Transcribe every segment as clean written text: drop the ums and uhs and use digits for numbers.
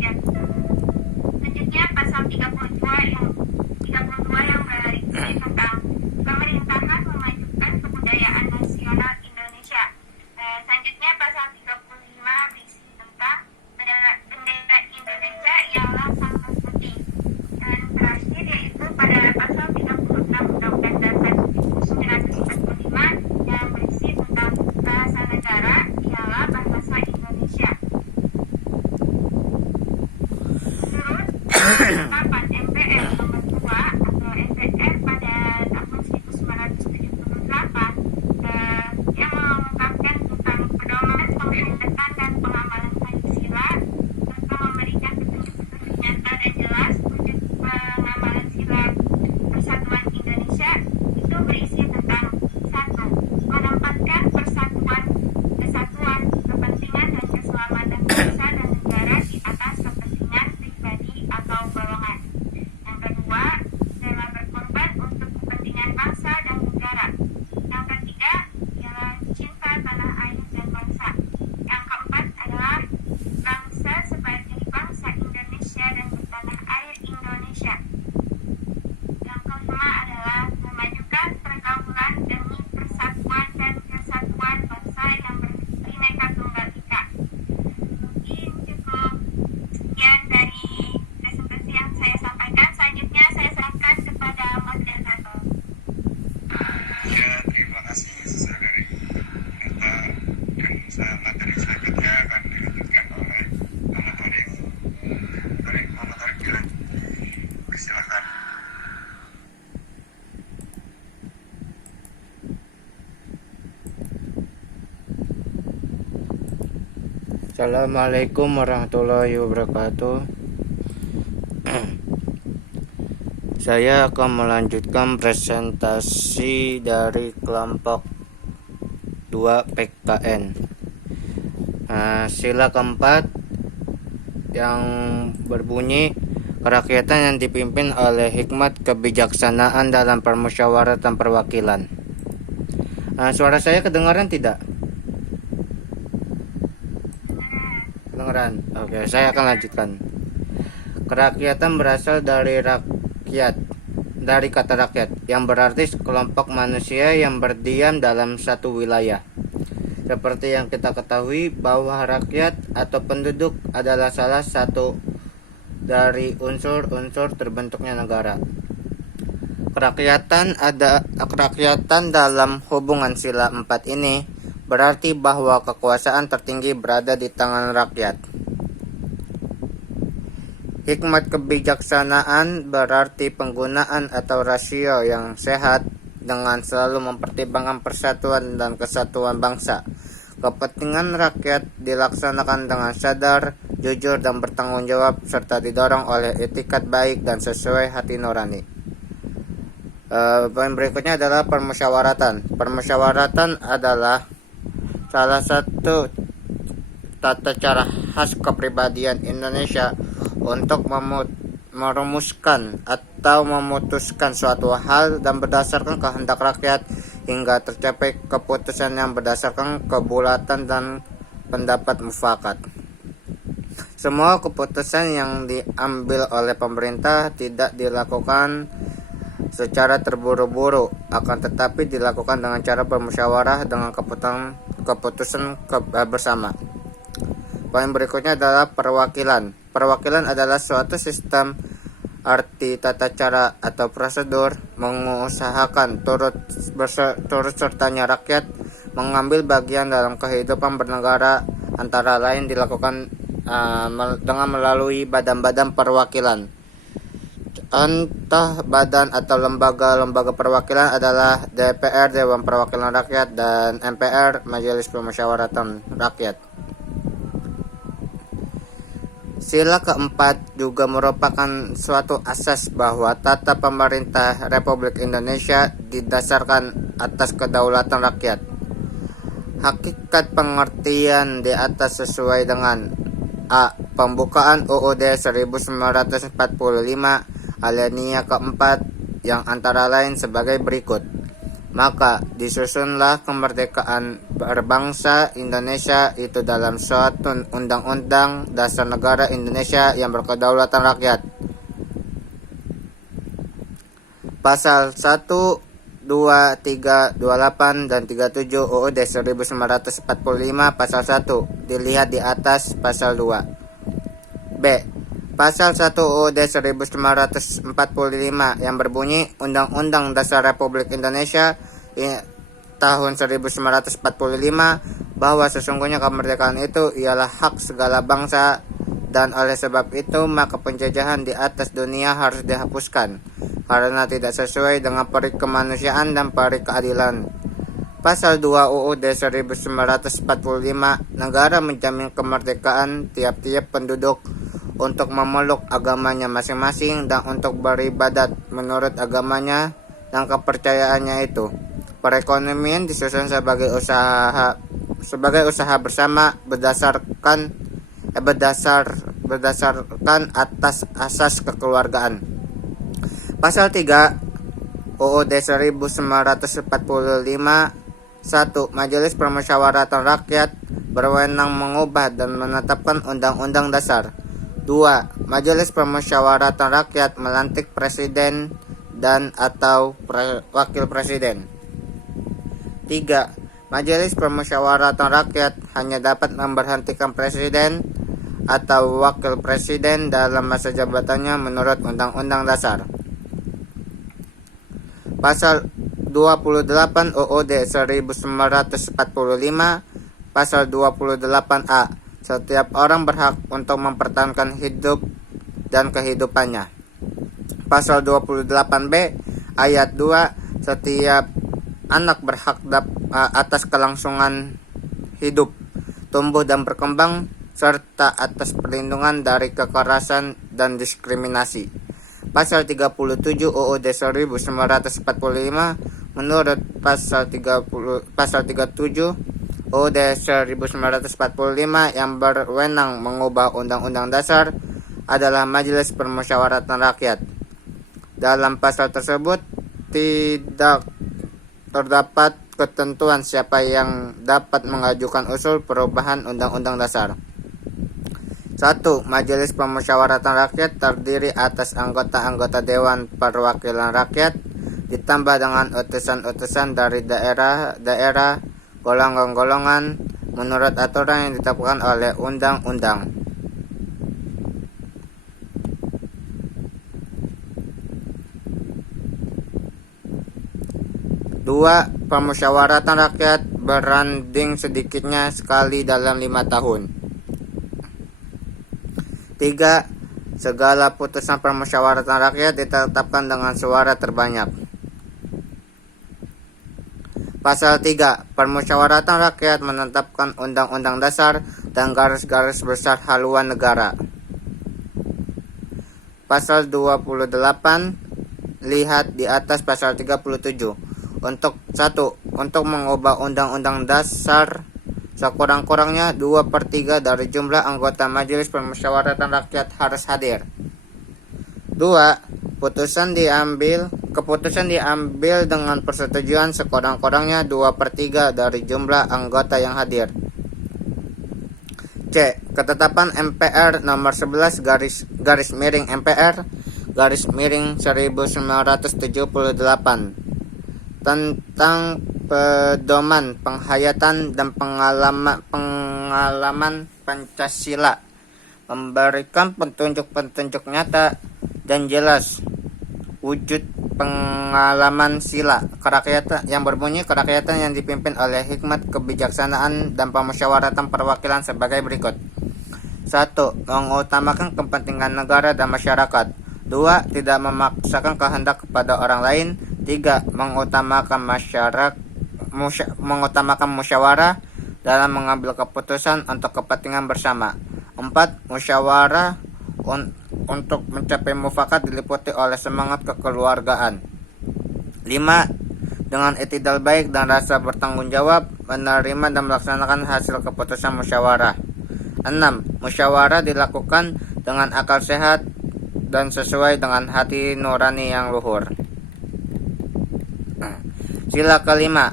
Ya. Selanjutnya pasal 32 yang berisi tentang pemerintahan memajukan kebudayaan nasional Indonesia. Selanjutnya pasal 35 berisi tentang bendera Indonesia ialah sang putih. Dan terakhir yaitu pada pasal 36 Undang-Undang Dasar 1945 yang berisi tentang bahasa negara ialah bahasa Indonesia. Menurut penetapan MPR nomor 2 atau MPR pada tahun 1978 yang mengungkapkan tentang pedoman penghandatan dan pengamalan Pancasila serta memberikan petunjuk-petunjuk nyata dan jelas wujud pengamalan sila persatuan Indonesia itu berisi tentang 1. Menempatkan persatuan, kesatuan, kepentingan dan keselamatan bangsa dan negara di atas kepentingan pribadi atau golongan. Yang kedua, rela berkorban untuk kepentingan bangsa dan negara. Yang ketiga, ialah cinta tanah air dan bangsa. Yang keempat adalah bangsa sebagai bangsa Indonesia dan bertanah air Indonesia. Yang kelima adalah memajukan pergaulan demi persatuan dan kesatuan bangsa yang berbineka tunggal ika. Mungkin cukup sekian dari presentasi yang saya sampaikan. Selanjutnya saya serahkan kepada moderator. Ya, terima kasih saudari Neta, dan materi selanjutnya akan dilanjutkan oleh Muhammad Arif. Muhammad Arif, silakan. Assalamualaikum warahmatullahi wabarakatuh. Saya akan melanjutkan presentasi dari kelompok 2 PKN. Sila keempat yang berbunyi kerakyatan yang dipimpin oleh hikmat kebijaksanaan dalam permusyawaratan perwakilan. Suara saya kedengaran tidak? Kedengaran. Oke, saya akan lanjutkan. Kerakyatan berasal dari kata rakyat yang berarti kelompok manusia yang berdiam dalam satu wilayah. Seperti yang kita ketahui bahwa rakyat atau penduduk adalah salah satu dari unsur-unsur terbentuknya negara. Kerakyatan dalam hubungan sila 4 ini berarti bahwa kekuasaan tertinggi berada di tangan rakyat. Hikmat kebijaksanaan berarti penggunaan atau rasio yang sehat dengan selalu mempertimbangkan persatuan dan kesatuan bangsa. Kepentingan rakyat dilaksanakan dengan sadar, jujur dan bertanggung jawab serta didorong oleh etikat baik dan sesuai hati nurani. Poin berikutnya adalah permusyawaratan. Permusyawaratan adalah salah satu tata cara khas kepribadian Indonesia untuk merumuskan atau memutuskan suatu hal dan berdasarkan kehendak rakyat hingga tercapai keputusan yang berdasarkan kebulatan dan pendapat mufakat. Semua keputusan yang diambil oleh pemerintah tidak dilakukan secara terburu-buru, akan tetapi dilakukan dengan cara bermusyawarah dengan keputusan bersama. Poin berikutnya adalah perwakilan. Perwakilan adalah suatu sistem arti tata cara atau prosedur mengusahakan turut sertanya rakyat mengambil bagian dalam kehidupan bernegara, antara lain dilakukan dengan melalui badan-badan perwakilan. Entah badan atau lembaga perwakilan adalah DPR, Dewan Perwakilan Rakyat, dan MPR, Majelis Permusyawaratan Rakyat. Sila keempat juga merupakan suatu asas bahwa tata pemerintah Republik Indonesia didasarkan atas kedaulatan rakyat. Hakikat pengertian di atas sesuai dengan A. Pembukaan UUD 1945 alinea keempat yang antara lain sebagai berikut. Maka disusunlah kemerdekaan berbangsa Indonesia itu dalam suatu undang-undang dasar negara Indonesia yang berkedaulatan rakyat. Pasal 1, 2, 3, 28, dan 37 UUD 1945 pasal 1 dilihat di atas pasal 2. B. Pasal 1 UUD 1945 yang berbunyi Undang-Undang Dasar Republik Indonesia tahun 1945 bahwa sesungguhnya kemerdekaan itu ialah hak segala bangsa dan oleh sebab itu maka penjajahan di atas dunia harus dihapuskan karena tidak sesuai dengan peri kemanusiaan dan peri keadilan. Pasal 2 UUD 1945 negara menjamin kemerdekaan tiap-tiap penduduk untuk memeluk agamanya masing-masing dan untuk beribadat menurut agamanya dan kepercayaannya itu. Perekonomian disusun sebagai usaha bersama berdasarkan atas asas kekeluargaan. Pasal 3 UUD 1945 1. Majelis Permusyawaratan Rakyat berwenang mengubah dan menetapkan undang-undang dasar. 2. Majelis Permusyawaratan Rakyat melantik presiden dan atau wakil presiden. 3. Majelis Permusyawaratan Rakyat hanya dapat memberhentikan presiden atau wakil presiden dalam masa jabatannya menurut Undang-Undang Dasar. Pasal 28 UUD 1945 Pasal 28A. Setiap orang berhak untuk mempertahankan hidup dan kehidupannya. Pasal 28B ayat 2. Setiap anak berhak atas kelangsungan hidup, tumbuh dan berkembang, serta atas perlindungan dari kekerasan dan diskriminasi. Pasal 37 UUD 1945 menurut pasal 37 UUD 1945 yang berwenang mengubah Undang-Undang Dasar adalah Majelis Permusyawaratan Rakyat. Dalam pasal tersebut tidak terdapat ketentuan siapa yang dapat mengajukan usul perubahan Undang-Undang Dasar. 1. Majelis Permusyawaratan Rakyat terdiri atas anggota-anggota Dewan Perwakilan Rakyat ditambah dengan utusan-utusan dari daerah-daerah, golongan-golongan menurut aturan yang ditetapkan oleh undang-undang. Dua, permusyawaratan rakyat berunding sedikitnya sekali dalam 5 tahun. 3. Segala putusan permusyawaratan rakyat ditetapkan dengan suara terbanyak. Pasal 3. Permusyawaratan rakyat menetapkan undang-undang dasar dan garis-garis besar haluan negara. Pasal 28. Lihat di atas pasal 37. Untuk 1. Untuk mengubah undang-undang dasar sekurang-kurangnya 2/3 dari jumlah anggota Majelis Permusyawaratan Rakyat harus hadir. 2. Keputusan diambil dengan persetujuan sekurang-kurangnya 2/3 dari jumlah anggota yang hadir. C. Ketetapan MPR nomor 11 garis miring MPR garis miring 1978 tentang pedoman penghayatan dan pengalaman Pancasila memberikan petunjuk-petunjuk nyata dan jelas wujud pengalaman sila kerakyatan yang berbunyi kerakyatan yang dipimpin oleh hikmat kebijaksanaan dan pemusyawaratan perwakilan sebagai berikut. 1. Mengutamakan kepentingan negara dan masyarakat. 2. Tidak memaksakan kehendak kepada orang lain. 3. Mengutamakan musyawarah dalam mengambil keputusan untuk kepentingan bersama. 4. Musyawarah untuk mencapai mufakat diliputi oleh semangat kekeluargaan. 5. Dengan iktidal baik dan rasa bertanggung jawab menerima dan melaksanakan hasil keputusan musyawarah. 6. Musyawarah dilakukan dengan akal sehat dan sesuai dengan hati nurani yang luhur. Sila kelima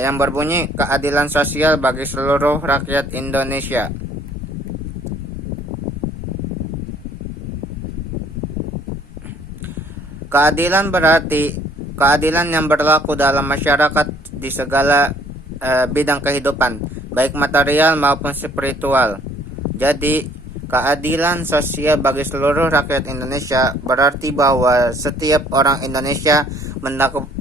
yang berbunyi keadilan sosial bagi seluruh rakyat Indonesia. Keadilan berarti keadilan yang berlaku dalam masyarakat di segala bidang kehidupan, baik material maupun spiritual. Jadi, keadilan sosial bagi seluruh rakyat Indonesia berarti bahwa setiap orang Indonesia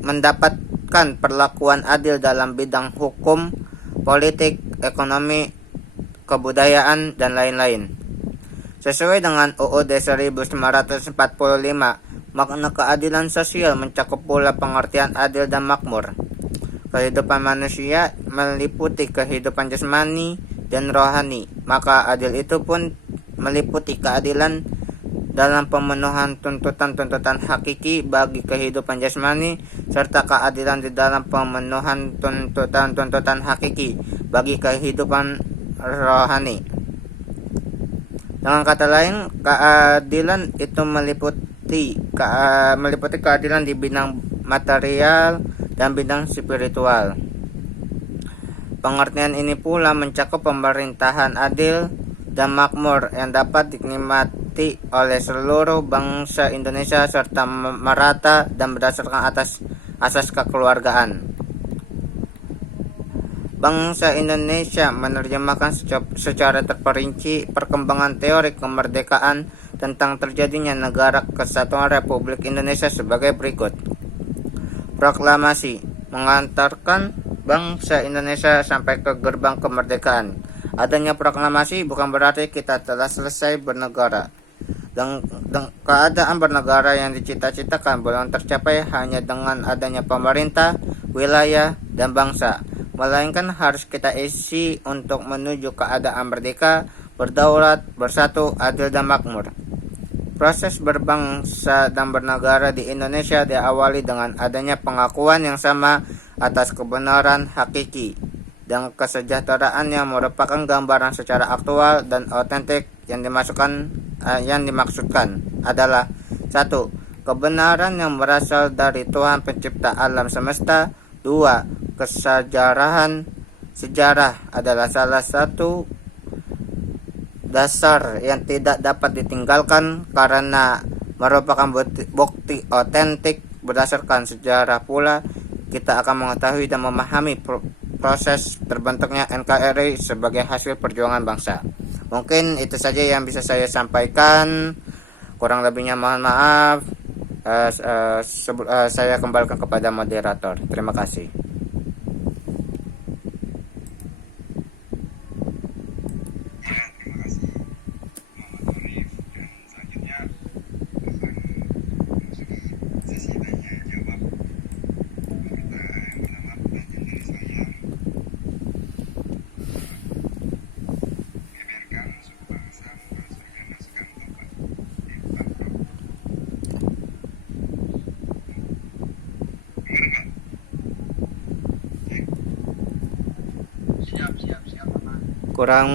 mendapatkan perlakuan adil dalam bidang hukum, politik, ekonomi, kebudayaan, dan lain-lain. Sesuai dengan UUD 1945, makna keadilan sosial mencakup pula pengertian adil dan makmur. Kehidupan manusia meliputi kehidupan jasmani dan rohani, maka adil itu pun meliputi keadilan dalam pemenuhan tuntutan-tuntutan hakiki bagi kehidupan jasmani, serta keadilan di dalam pemenuhan tuntutan-tuntutan hakiki bagi kehidupan rohani. Dengan kata lain, keadilan itu meliputi keadilan di bidang material dan bidang spiritual. Pengertian ini pula mencakup pemerintahan adil dan makmur yang dapat dinikmati oleh seluruh bangsa Indonesia serta merata dan berdasarkan atas asas kekeluargaan. Bangsa Indonesia menerjemahkan secara terperinci perkembangan teori kemerdekaan tentang terjadinya Negara Kesatuan Republik Indonesia sebagai berikut. Proklamasi mengantarkan bangsa Indonesia sampai ke gerbang kemerdekaan. Adanya proklamasi bukan berarti kita telah selesai bernegara. Dan keadaan bernegara yang dicita-citakan belum tercapai hanya dengan adanya pemerintah, wilayah, dan bangsa, melainkan harus kita isi untuk menuju keadaan merdeka, berdaulat, bersatu, adil, dan makmur. Proses berbangsa dan bernegara di Indonesia diawali dengan adanya pengakuan yang sama atas kebenaran hakiki dan kesejahteraan yang merupakan gambaran secara aktual dan otentik yang dimaksudkan adalah 1. Kebenaran yang berasal dari Tuhan pencipta alam semesta. 2. Kesejarahan. Sejarah adalah salah satu dasar yang tidak dapat ditinggalkan karena merupakan bukti otentik. Berdasarkan sejarah pula kita akan mengetahui dan memahami proses terbentuknya NKRI sebagai hasil perjuangan bangsa. Mungkin itu saja yang bisa saya sampaikan. Kurang lebihnya mohon maaf. Saya kembalikan kepada moderator. Terima kasih. Ya, terima kasih Muhammad Arif. Dan selanjutnya akan memasuki sesi tanya jawab. Kita pertama pertanyaan dari saya. Beberkan suku bangsa berdasarkan naskah Bapak. Pak Prof. Dengar nggak? Siap, Bapak. Kurang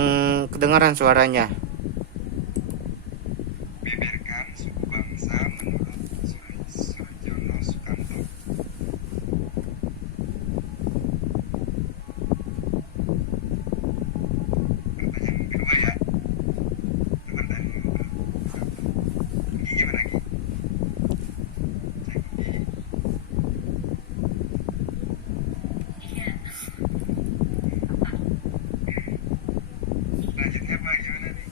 kedengaran suaranya. Beberkan suku bangsa menurut Surjono Sukanto. Pertanyaan kedua ya. Itu pertanyaan kedua. Gi gimana Gi? Cek Gi. Iya. Lanjutnya Pak gimana nih?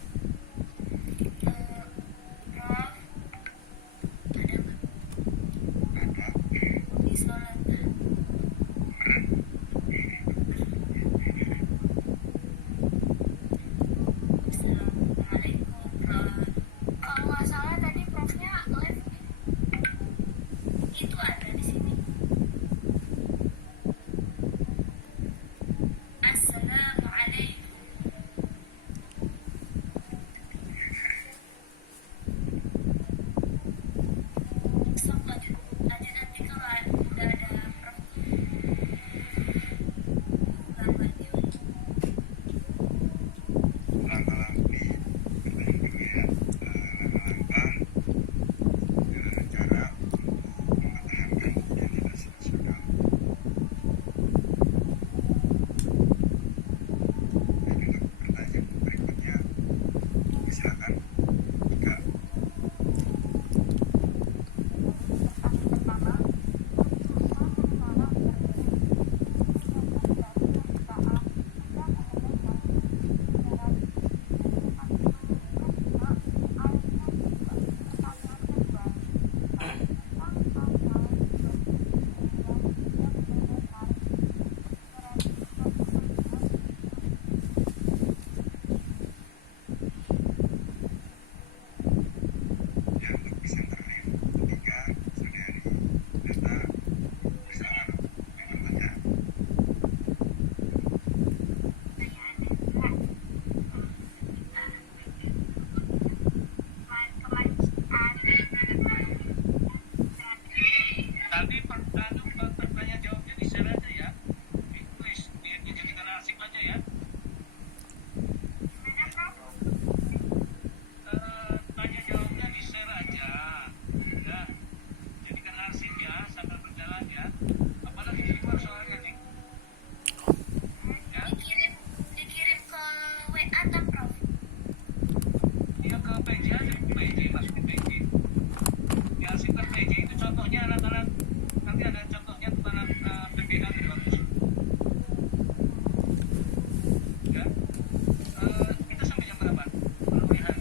silakan. Jika Pertama, yang untuk presenter live ketiga saudari Data Israel dengan pertanyaan. Tadi pertanyaan jawabnya di share aja ya. Please, dijadikan arsip aja ya. Tanya jawabnya di share aja. Ya, jadikan arsip ya sambil berjalan ya. Apalagi di luar soalnya nih. Ya, dikirim ke WA atau Prof? dia ke PJ aja, PJ masukin PJ. Diarsipkan PJ itu contohnya anak-anak. Nanti ada contohnya tentang PPA di bagus. Ya, kita sampai jam berapa? Perkuliahan.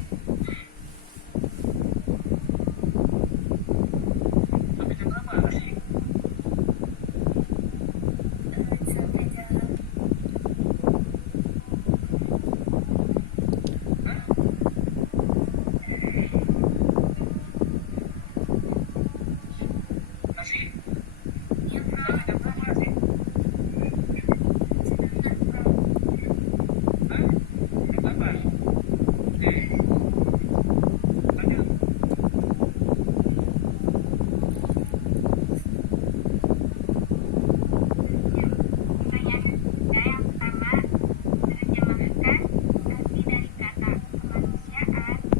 Sampai jam berapa sih? Sampai jam Hah? Masih? yang Sampai jam berapa sih? Prof. Hah? Jam 8? Oke. Lanjut. Pertanyaan saya yang pertama, menerjemahkan arti dari kata kemanusiaan, adil,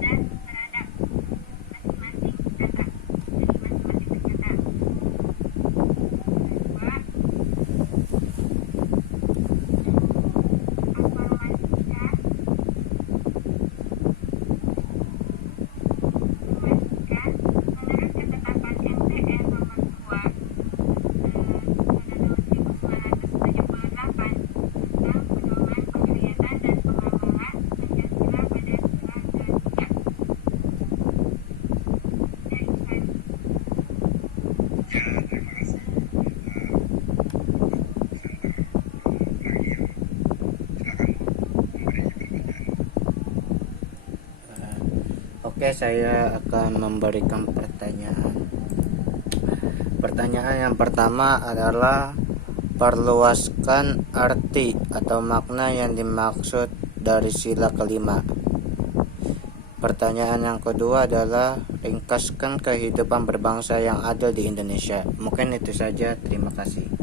dan beradab masing-masing kata dari masing-masing kata. Kedua, informatika menurut ketetapan MPR nomor 2 1978 tentang pedoman penghayatan dan pengamalan Pancasila pada bulan ketiga. Dari Ivan. Ya, terima kasih. Oke, saya akan memberikan pertanyaan. Pertanyaan yang pertama adalah perluaskan arti atau makna yang dimaksud dari sila kelima. Pertanyaan yang kedua adalah ringkaskan kehidupan berbangsa yang adil di Indonesia. Mungkin itu saja. Terima kasih.